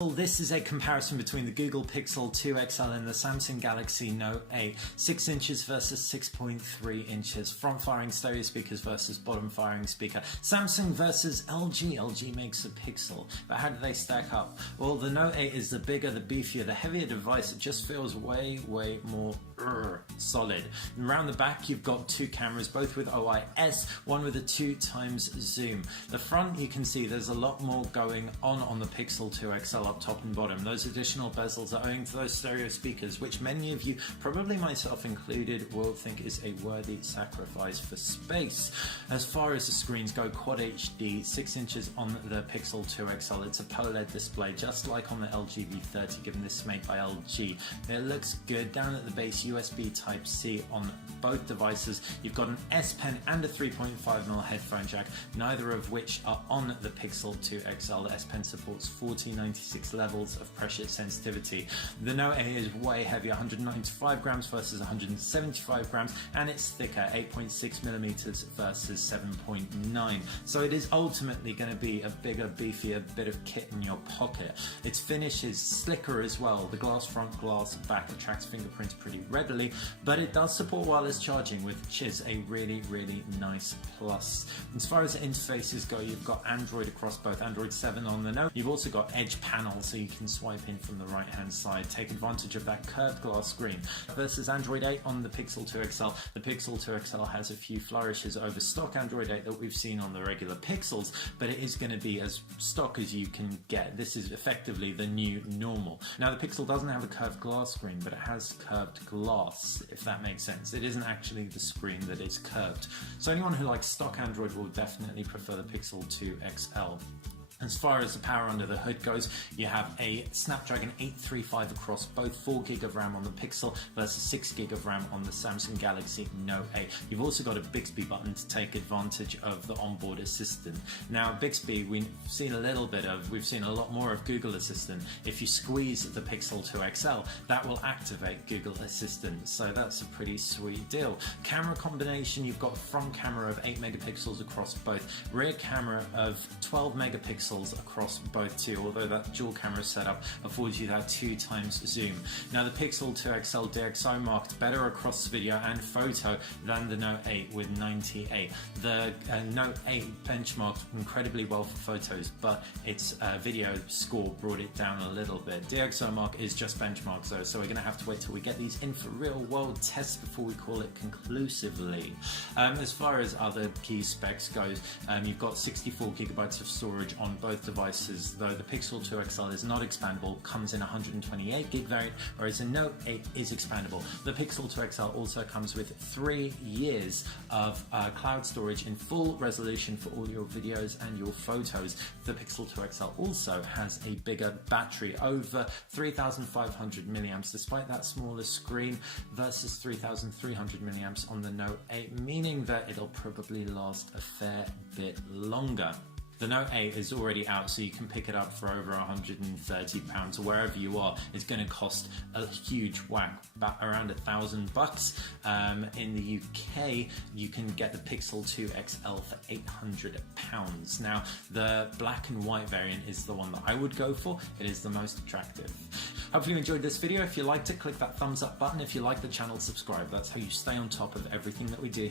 Well, this is a comparison between the Google Pixel 2 XL and the Samsung Galaxy Note 8. 6 inches versus 6.3 inches. Front firing stereo speakers versus bottom firing speaker. Samsung versus LG. LG makes a Pixel. But how do they stack up? Well, the Note 8 is the bigger, the beefier, the heavier device. It just feels way more solid. And around the back, you've got two cameras, both with OIS, one with a 2x zoom. The front, you can see there's a lot more going on the Pixel 2 XL up top and bottom. Those additional bezels are owing to those stereo speakers, which many of you, probably myself included, will think is a worthy sacrifice for space. As far as the screens go, Quad HD, 6 inches on the Pixel 2 XL. It's a POLED display, just like on the LG V30, given this is made by LG. It looks good. Down at the base, USB Type-C on both devices. You've got an S Pen and a 3.5mm headphone jack, neither of which are on the Pixel 2 XL. The S Pen supports 4096 levels of pressure sensitivity. The Note 8 is way heavier, 195 grams versus 175 grams, and it's thicker, 8.6 millimeters versus 7.9. So it is ultimately going to be a bigger, beefier bit of kit in your pocket. Its finish is slicker as well. The glass front, glass back attracts fingerprints pretty readily, but it does support wireless charging, which is a really nice plus. As far as the interfaces go, you've got Android across both, Android 7 on the Note. You've also got Edge panel, so you can swipe in from the right hand side, take advantage of that curved glass screen. Versus Android 8 on the Pixel 2 XL, the Pixel 2 XL has a few flourishes over stock Android 8 that we've seen on the regular Pixels, but it is going to be as stock as you can get. This is effectively the new normal. Now, the Pixel doesn't have a curved glass screen, but it has curved glass, if that makes sense. It isn't actually the screen that is curved. So anyone who likes stock Android will definitely prefer the Pixel 2 XL. As far as the power under the hood goes, you have a Snapdragon 835 across both, 4GB of RAM on the Pixel versus 6GB of RAM on the Samsung Galaxy Note 8. You've also got a Bixby button to take advantage of the onboard assistant. Now, Bixby, we've seen a lot more of Google Assistant. If you squeeze the Pixel 2 XL, that will activate Google Assistant, so that's a pretty sweet deal. Camera combination, you've got a front camera of 8 megapixels across both, rear camera of 12 megapixels across both too, although that dual camera setup affords you that 2x zoom. Now, the Pixel 2 XL DxO marked better across video and photo than the Note 8 with 98. The Note 8 benchmarked incredibly well for photos, but its video score brought it down a little bit. DxOMark is just benchmarks though, so we're going to have to wait till we get these in for real world tests before we call it conclusively. As far as other key specs goes, you've got 64GB of storage on both devices, though the Pixel 2 XL is not expandable, comes in 128GB variant, whereas the Note 8 is expandable. The Pixel 2 XL also comes with 3 years of cloud storage in full resolution for all your videos and your photos. The Pixel 2 XL also has a bigger battery, over 3,500 milliamps, despite that smaller screen, versus 3,300 milliamps on the Note 8, meaning that it'll probably last a fair bit longer. The Note 8 is already out, so you can pick it up for over £130, or wherever you are. It's going to cost a huge whack, around $1,000. In the UK, you can get the Pixel 2 XL for £800. Now, the black and white variant is the one that I would go for. It is the most attractive. Hopefully you enjoyed this video. If you liked it, click that thumbs up button. If you like the channel, subscribe. That's how you stay on top of everything that we do here.